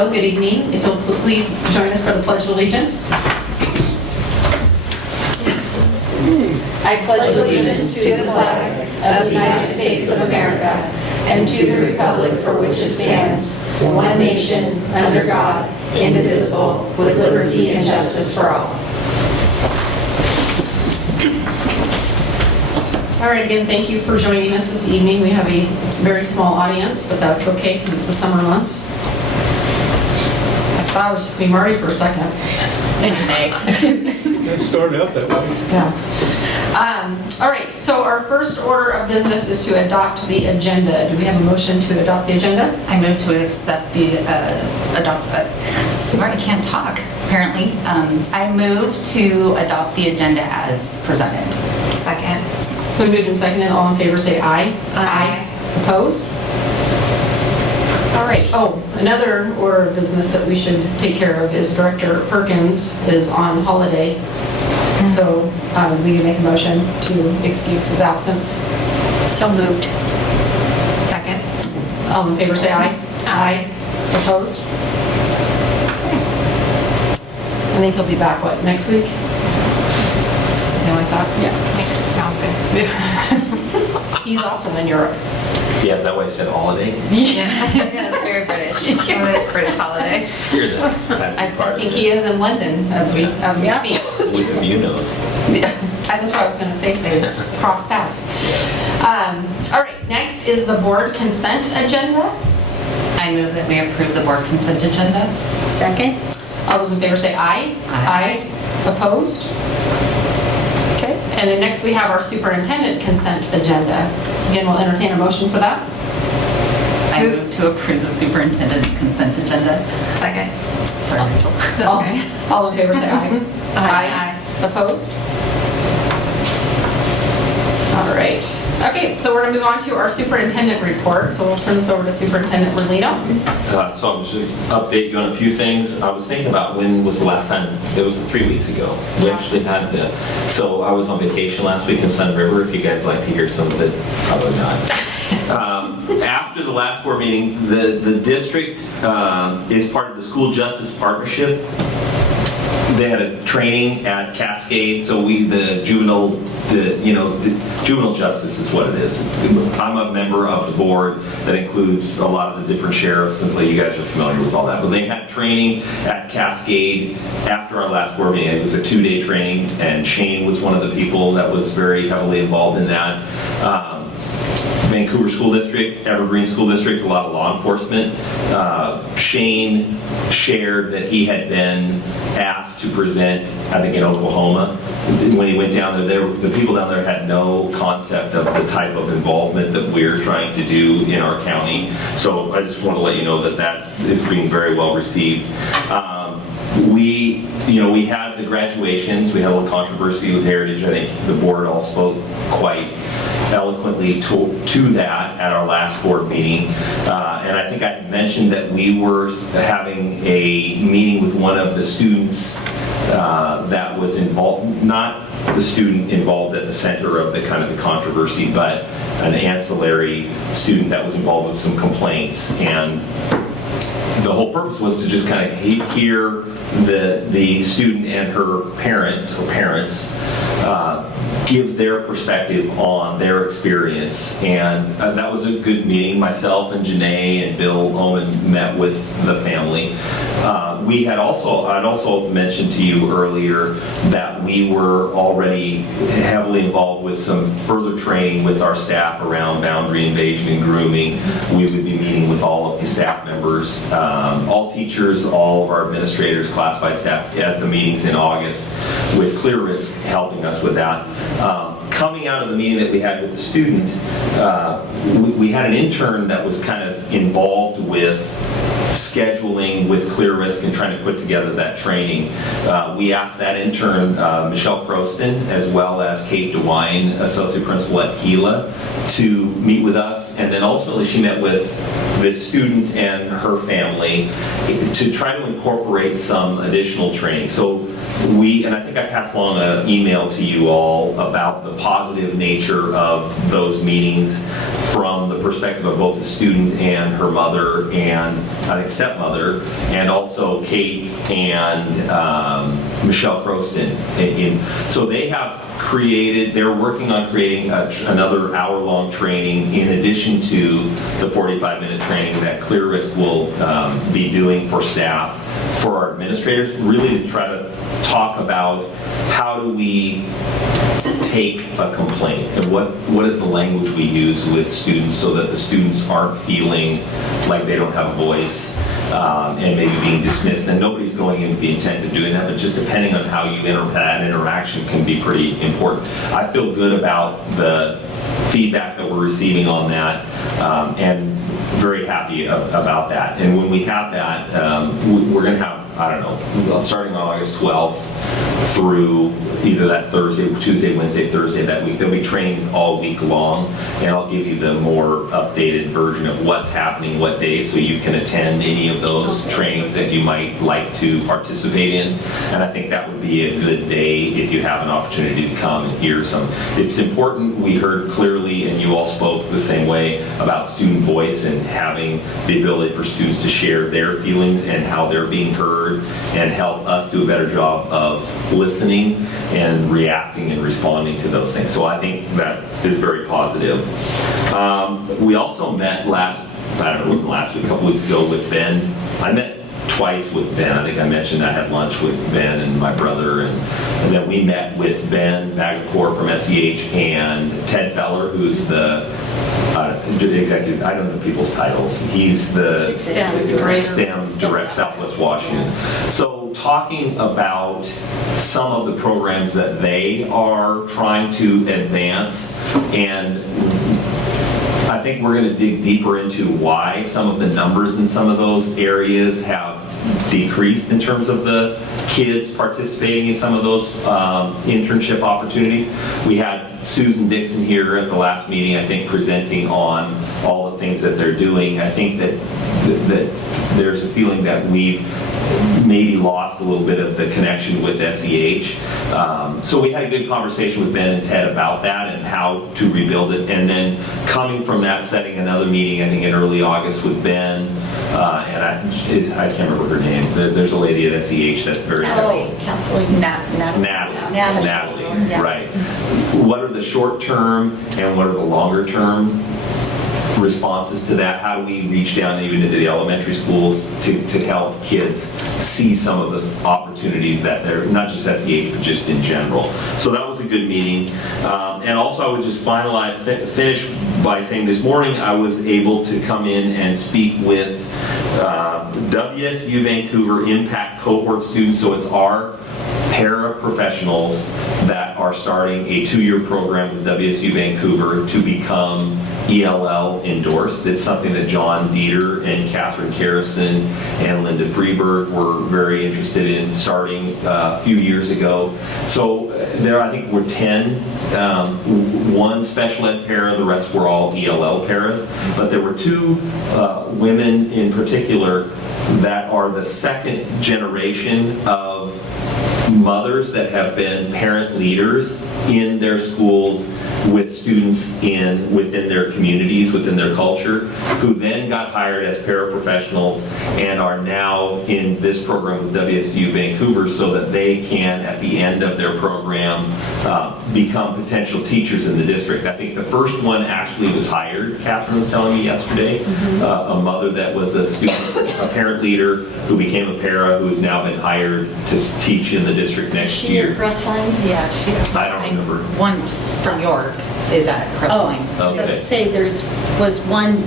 hello, good evening. If you'll please join us for the Pledge of Allegiance. I pledge allegiance to the flag of the United States of America and to the republic for which it stands, one nation, under God, indivisible, with liberty and justice for all. All right, again, thank you for joining us this evening. We have a very small audience, but that's okay because it's the summer months. I thought it was just me, Marty, for a second. It started out that way. Yeah. All right, so our first order of business is to adopt the agenda. Do we have a motion to adopt the agenda? I move to accept the, sorry, I can't talk, apparently. I move to adopt the agenda as presented. Second. So we moved and seconded. All in favor say aye. Aye. Opposed? All right. Oh, another order of business that we should take care of is Director Perkins is on holiday. So we can make a motion to excuse his absence. So moved. Second. All in favor say aye. Aye. Opposed? Okay. I think he'll be back, what, next week? Something like that? Yeah. Sounds good. He's also in Europe. Yeah, is that why you said holiday? Yeah, it's very British. It is British holiday. You're the I think he is in London as we speak. With you knows. That's what I was going to say if they cross paths. All right, next is the board consent agenda. I move that we approve the board consent agenda. Second. All those in favor say aye. Aye. Opposed? Okay, and then next we have our superintendent consent agenda. Again, we'll entertain a motion for that. I move to approve the superintendent's consent agenda. Second. Sorry. All in favor say aye. Aye. Opposed? All right. Okay, so we're going to move on to our superintendent report. So we'll turn this over to Superintendent Merlino. So I'm just going to update you on a few things. I was thinking about when was the last time, it was 3 weeks ago. We actually had so I was on vacation last week in Sun River. If you guys like to hear some of it, probably not. After the last board meeting, the district is part of the School Justice Partnership. They had a training at Cascade, so the juvenile justice is what it is. I'm a member of the board that includes a lot of the different sheriffs, and you guys are familiar with all that. But they had training at Cascade after our last board meeting. It was a 2-day training, and Shane was one of the people that was very heavily involved in that. Vancouver School District, Evergreen School District, a lot of law enforcement. Shane shared that he had been asked to present, I think in Oklahoma. When he went down there, the people down there had no concept of the type of involvement that we're trying to do in our county. So I just want to let you know that that is being very well received. We had the graduations. We had a little controversy with Heritage. I think the board all spoke quite eloquently to that at our last board meeting. And I think I had mentioned that we were having a meeting with one of the students that was involved, not the student involved at the center of the kind of the controversy, but an ancillary student that was involved with some complaints. And the whole purpose was to just kind of hear the student and her parents give their perspective on their experience. And that was a good meeting. Myself and Janae and Bill Owen met with the family. I'd also mentioned to you earlier that we were already heavily involved with some further training with our staff around boundary invasion and grooming. We would be meeting with all of the staff members, all teachers, all of our administrators, classified staff at the meetings in August, with Clear Risk helping us with that. Coming out of the meeting that we had with the student, we had an intern that was kind of involved with scheduling with Clear Risk and trying to put together that training. We asked that intern, Michelle Croston, as well as Kate DeWine, Associate Principal at Gila, to meet with us, and then ultimately she met with this student and her family to try to incorporate some additional training. So and I think I passed along an email to you all about the positive nature of those meetings from the perspective of both the student and her mother, and I think, stepmother, and also Kate and Michelle Croston. So they have they're working on creating another hour-long training in addition to the 45-minute training that Clear Risk will be doing for staff, for our administrators, really to try to talk about how do we take a complaint and what is the language we use with students so that the students aren't feeling like they don't have a voice and maybe being dismissed. And nobody's going into the intent of doing that, but just depending on how you that interaction can be pretty important. I feel good about the feedback that we're receiving on that, and very happy about that. And when we have that, we're going to have, I don't know, starting on August 12th through either that Thursday, Tuesday, Wednesday, Thursday that week. There'll be trainings all week long, and I'll give you the more updated version of what's happening what day so you can attend any of those trainings that you might like to participate in. And I think that would be a good day if you have an opportunity to come and hear some. It's important, we heard clearly, and you all spoke the same way about student voice and having the ability for students to share their feelings and how they're being heard and help us do a better job of listening and reacting and responding to those things. So I think that is very positive. We also met it wasn't last week, a couple weeks ago with Ben. I met twice with Ben. I think I mentioned I had lunch with Ben and my brother, and then we met with Ben Magapore from SEH and Ted Feller, who's the executive, I don't know people's titles. He's the STEM Direct Southwest Washington. So talking about some of the programs that they are trying to advance, and I think we're going to dig deeper into why some of the numbers in some of those areas have decreased in terms of the kids participating in some of those internship opportunities. We had Susan Dixon here at the last meeting, I think, presenting on all the things that they're doing. I think that there's a feeling that we've maybe lost a little bit of the connection with SEH. So we had a good conversation with Ben and Ted about that and how to rebuild it. And then coming from that, setting another meeting, I think in early August with Ben, and I can't remember her name. There's a lady at SEH that's very... Natalie, Yeah. right. What are the short-term and what are the longer-term responses to that? How do we reach down even into the elementary schools to help kids see some of the opportunities that they're, not just SEH, but just in general. So that was a good meeting. And also I would just finish by saying this morning I was able to come in and speak with WSU Vancouver Impact Cohort students. So it's our paraprofessionals that are starting a 2-year program with WSU Vancouver to become ELL endorsed. It's something that John Dieter and Catherine Carrison and Linda Freeberg were very interested in starting a few years ago. So there, I think, were 10. One special ed para, the rest were all ELL paras. But there were 2 women in particular that are the second generation of mothers that have been parent leaders in their schools with students within their communities, within their culture, who then got hired as paraprofessionals and are now in this program with WSU Vancouver so that they can, at the end of their program, become potential teachers in the district. I think the first one actually was hired, Catherine was telling me yesterday, a mother that was a student, a parent leader who became a para, who's now been hired to teach in the district next year. Yeah, she. I don't remember. One from York is at Crestline. Okay. Say was one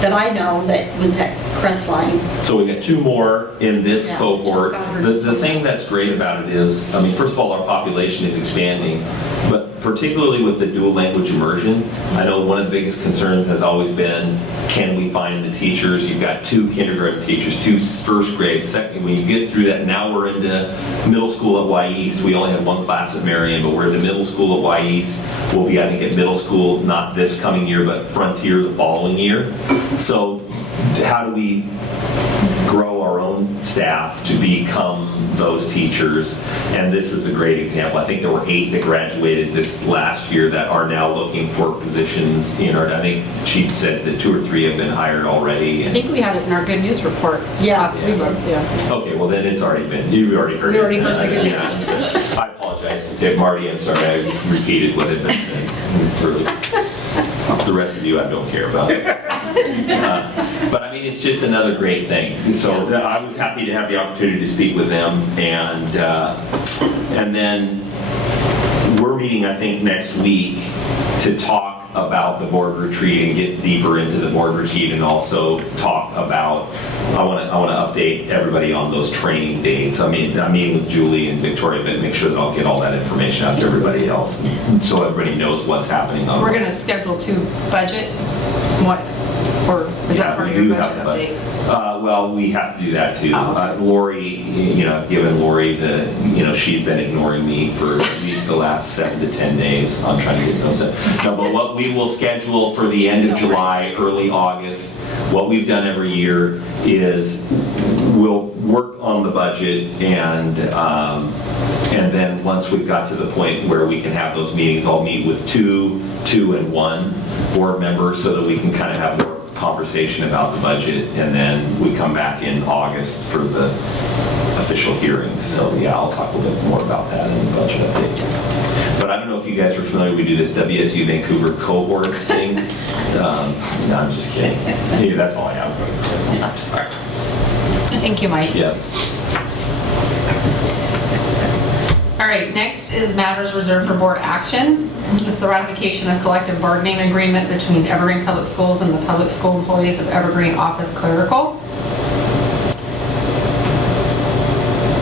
that I know that was at Crestline. So we got 2 more in this Yeah, cohort. just got her. The thing that's great about it is, I mean, first of all, our population is expanding, but particularly with the dual language immersion, I know one of the biggest concerns has always been, can we find the teachers? You've got 2 kindergarten teachers, 2 first grade, second. When you get through that, now we're into middle school at Y East. We only had 1 class at Marion, but we're into middle school at Y East. We'll be, I think, at middle school, not this coming year, but Frontier the following year. So how do we grow our own own staff to become those teachers. And this is a great example. I think there were 8 that graduated this last year that are now looking for positions in our, I think she said that 2 or 3 have been hired already. I And, think we had it in our good news report. Yeah. Last week, yeah. okay, well then it's already been, you've already heard it. We already heard the good news. Yeah. I apologize to Marty, I'm sorry, I repeated what had been said earlier. The rest of you I don't care about. But I mean, it's just another great thing. So I was happy to have the opportunity to speak with them, and then we're meeting, I think, next week to talk about the board retreat and get deeper into the board retreat, and also talk about, I want to update everybody on those training dates. I mean, I'm meeting with Julie and Victoria, but make sure that I'll get all that information out to everybody else, and so everybody knows what's happening on. We're going to schedule 2 budget, what, or is that part of your budget update? Well, we have to do that too. Oh, okay. Lori, I've given Lori she's been ignoring me for at least the last 7 to 10 days. I'm trying to get those. No, but what we will schedule for the end of July, early August, what we've done every year is we'll work on the budget, and then once we've got to the point where we can have those meetings, I'll meet with 2, and 1 board members so that we can kind of have more conversation about the budget, and then we come back in August for the official hearings. So yeah, I'll talk a little bit more about that in the budget update. But I don't know if you guys are familiar, we do this WSU Vancouver cohort thing. No, I'm just kidding. Yeah, that's all I have. I'm sorry. Thank you, Mike. Yes. All right, next is matters reserved for board action. It's the ratification of collective bargaining agreement between Evergreen Public Schools and the public school employees of Evergreen Office Clerical.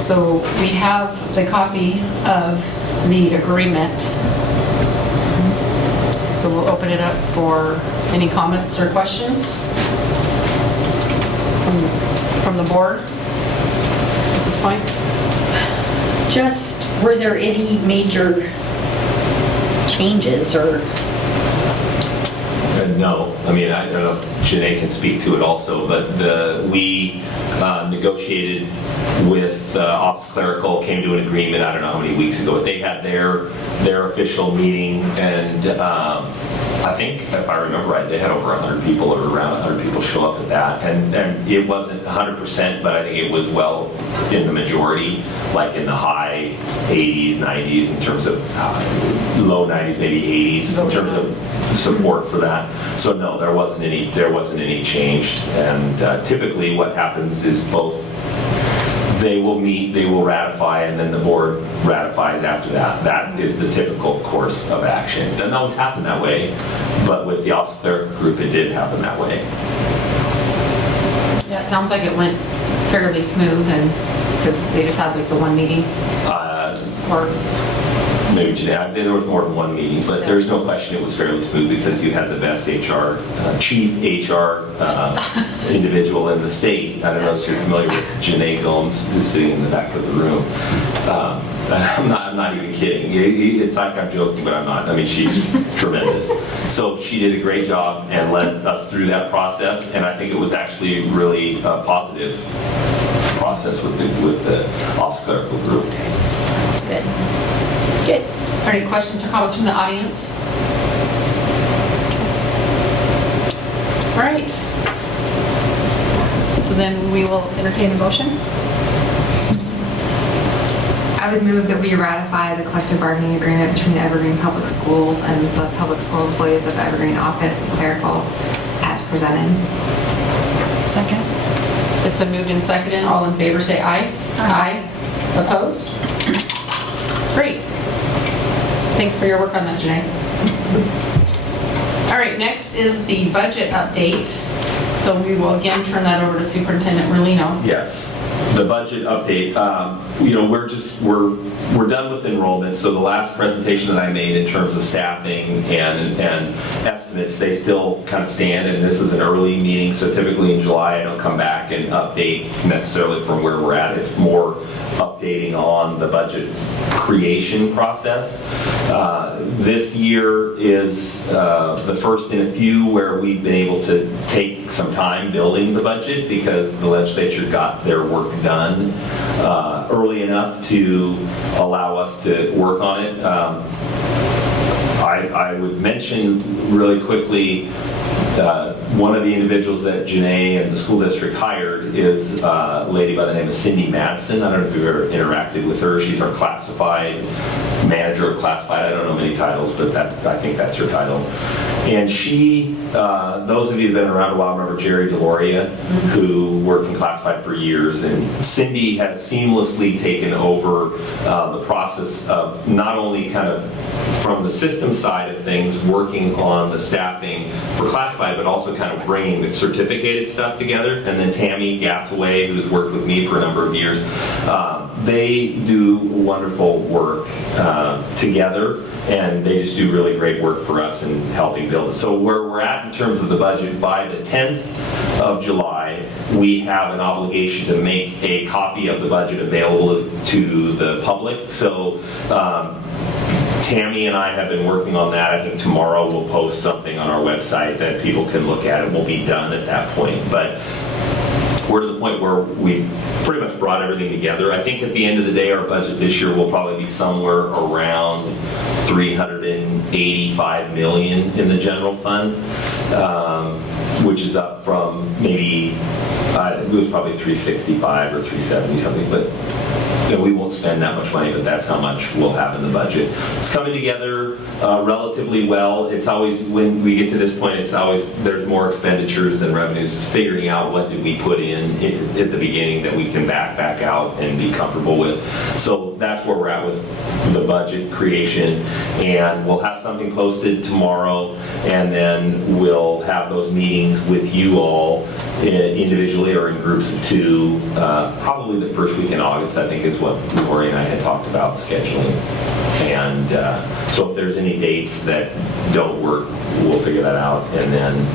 So we have the copy of the agreement. So we'll open it up for any comments or questions from the board at this point. Just, were there any major changes or? No, I mean, I don't know if Janae can speak to it also, but we negotiated with Office Clerical, came to an agreement, I don't know how many weeks ago, but they had their official meeting, and I think, if I remember right, they had over 100 people, or around 100 people show up at that, and it wasn't 100%, but I think it was well in the majority, like in the high 80s, 90s, in terms of low 90s, maybe 80s, in terms of support for that. So no, there wasn't any change, and typically what happens is both, they will meet, they will ratify, and then the board ratifies after that. That is the typical course of action. It doesn't always happen that way, but with the Office Clerical group, it did happen that way. Yeah, it sounds like it went fairly smooth, and because they just had like the one meeting, or Maybe Janae, there was more than one meeting, but there's no question it was fairly smooth because you had the best chief HR individual in the state. I don't know if you're familiar with Janae Gomes, who's sitting in the back of the room. I'm not even kidding. It's like I'm joking, but I'm not. I mean, she's tremendous. So she did a great job and led us through that process, and I think it was actually really a positive process with the Office Clerical group. Good. Good. are any questions or comments from the audience? All right. So then we will entertain a motion. I would move that we ratify the collective bargaining agreement between Evergreen Public Schools and the public school employees of Evergreen Office and Clerical as presented. Second. It's been moved and seconded. All in favor say aye. Aye. Opposed? Great. Thanks for your work on that, Janae. All right, next is the budget update. So we will again turn that over to Superintendent Merlino. Yes, the budget update. We're done with enrollment. So the last presentation that I made in terms of staffing and estimates, they still kind of stand. And this is an early meeting, so typically in July I don't come back and update necessarily from where we're at. It's more updating on the budget creation process. This year is the first in a few where we've been able to take some time building the budget because the legislature got their work done early enough to allow us to work on it. I would mention really quickly, one of the individuals that Janae and the school district hired is a lady by the name of Cindy Madsen. I don't know if you've ever interacted with her. She's our classified manager of classified. I don't know many titles, but I think that's her title. And she, those of you that have been around a while remember Jerry Deloria, who worked in classified for years. And Cindy has seamlessly taken over the process of not only kind of from the system side of things, working on the staffing for classified, but also kind of bringing the certificated stuff together. And then Tammy Gassaway, who's worked with me for a number of years, they do wonderful work together, and they just do really great work for us in helping build it. So where we're at in terms of the budget, by the 10th of July, we have an obligation to make a copy of the budget available to the public. So Tammy and I have been working on that. I think tomorrow we'll post something on our website that people can look at. It won't be done at that point, but we're to the point where we've pretty much brought everything together. I think at the end of the day, our budget this year will probably be somewhere around $385 million in the general fund, which is up from maybe, it was probably 365 or 370 something, but we won't spend that much money, but that's how much we'll have in the budget. It's coming together relatively well. It's always, when we get to this point, it's always, there's more expenditures than revenues. It's figuring out what did we put in at the beginning that we can back out and be comfortable with. So that's where we're at with the budget creation, and we'll have something posted tomorrow, and then we'll have those meetings with you all individually or in groups of two, probably the first week in August, I think is what Lori and I had talked about scheduling. And so if there's any dates that don't work, we'll figure that out, and then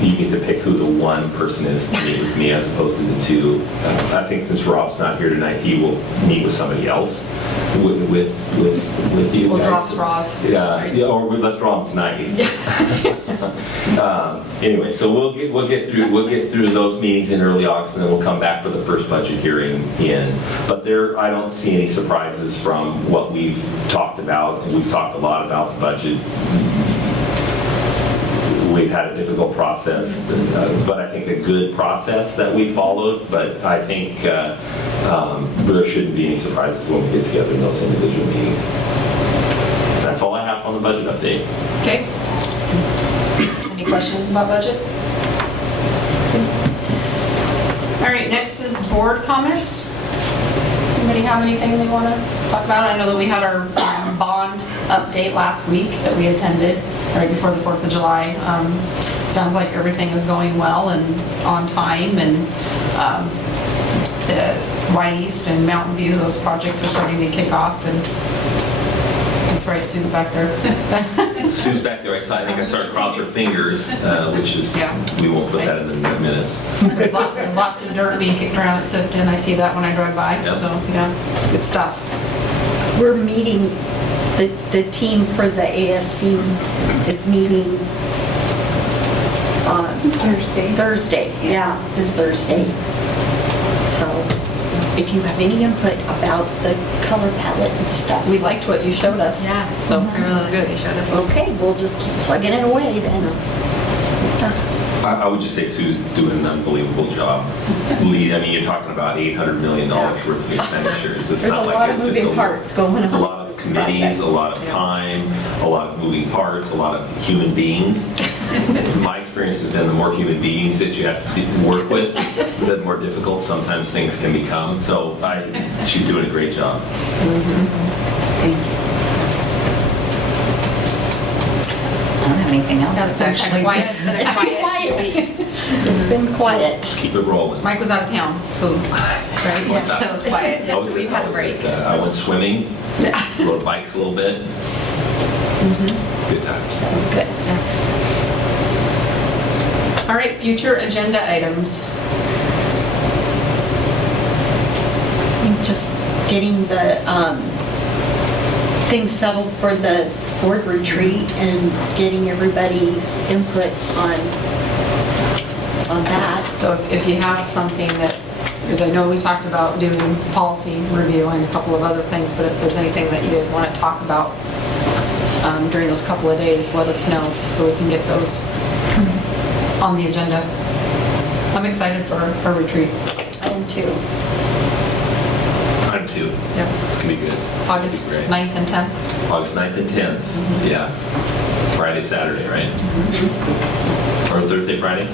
you get to pick who the one person is to meet with me as opposed to the two. I think since Rob's not here tonight, he will meet with somebody else with you We'll guys. draw straws. Yeah, or let's draw them tonight. Anyway, so we'll get through those meetings in early August, and then we'll come back for the first budget hearing in. But I don't see any surprises from what we've talked about, and we've talked a lot about the budget. We've had a difficult process, but I think a good process that we followed. But I think there shouldn't be any surprises when we get together in those individual meetings. That's all I have on the budget update. Okay. Any questions about budget? All right, next is board comments. Anybody have anything they want to talk about? I know that we had our bond update last week that we attended right before the 4th of July. Sounds like everything is going well and on time, and the Y East and Mountain View, those projects are starting to kick off, and that's right, Sue's back there. Sue's back there. I think I started to cross her fingers, which is, Yeah. we won't put that in the minutes. There's lots of dirt being kicked around at Sifton. I see that when I drive by, Yep. so, yeah, good stuff. We're meeting, the team for the ASC is meeting on Thursday, yeah, this Thursday. So if you have any input about the color palette and stuff. We liked what you showed us. Yeah. So, it really was good. They showed us. Okay, we'll just keep plugging it away then. I would just say Sue's doing an unbelievable job. I mean, you're talking about $800 million worth of expenditures. It's There's not a like lot it's of just moving parts going on. A lot of committees, a lot of time, a lot of moving parts, a lot of human beings. My experience has been the more human beings that you have to work with, the more difficult sometimes things can become. So she's doing a great job. Thank you. I don't have anything else. That was Actually, quiet. It's been a quiet week. It's been quiet. Just keep it rolling. Mike was out of town, so, right? What's that? So it was quiet. I Yes, was- we've had a break. I went swimming, rode bikes a little bit. Good times. That was good. All right, future agenda items. Just getting the things settled for the board retreat and getting everybody's input on on that. So if you have something that, because I know we talked about doing policy review and a couple of other things, but if there's anything that you guys want to talk about during those couple of days, let us know so we can get those on the agenda. I'm excited for our retreat. I am too. I'm too. Yep. It's gonna be good. August Great. 9th and 10th. August 9th and 10th. Yeah. Friday, Saturday, right? Or Thursday, Friday?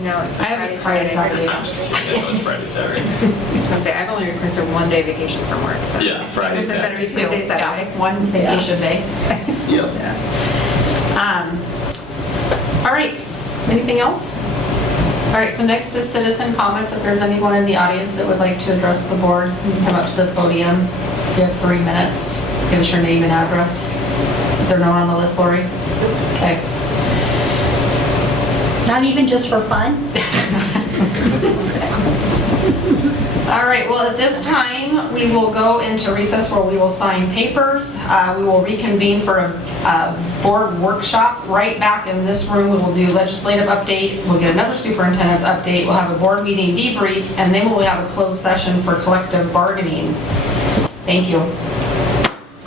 No, it's I have it Friday, Saturday. I'm just kidding. I know it's Friday, Saturday. I'll say, I've only requested 1 day vacation from work, so. Yeah, Friday, There better be Saturday. 2 days that Yeah, way. one vacation day. Yep. All right, anything else? All right, so next is citizen comments. If there's anyone in the audience that would like to address the board, you can come up to the podium. You have 3 minutes. Give us your name and address. Is there no one on the list, Lori? Okay. Not even just for fun? All right, well, at this time, we will go into recess where we will sign papers. We will reconvene for a board workshop right back in this room. We will do legislative update. We'll get another superintendent's update. We'll have a board meeting debrief, and then we'll have a closed session for collective bargaining. Thank you.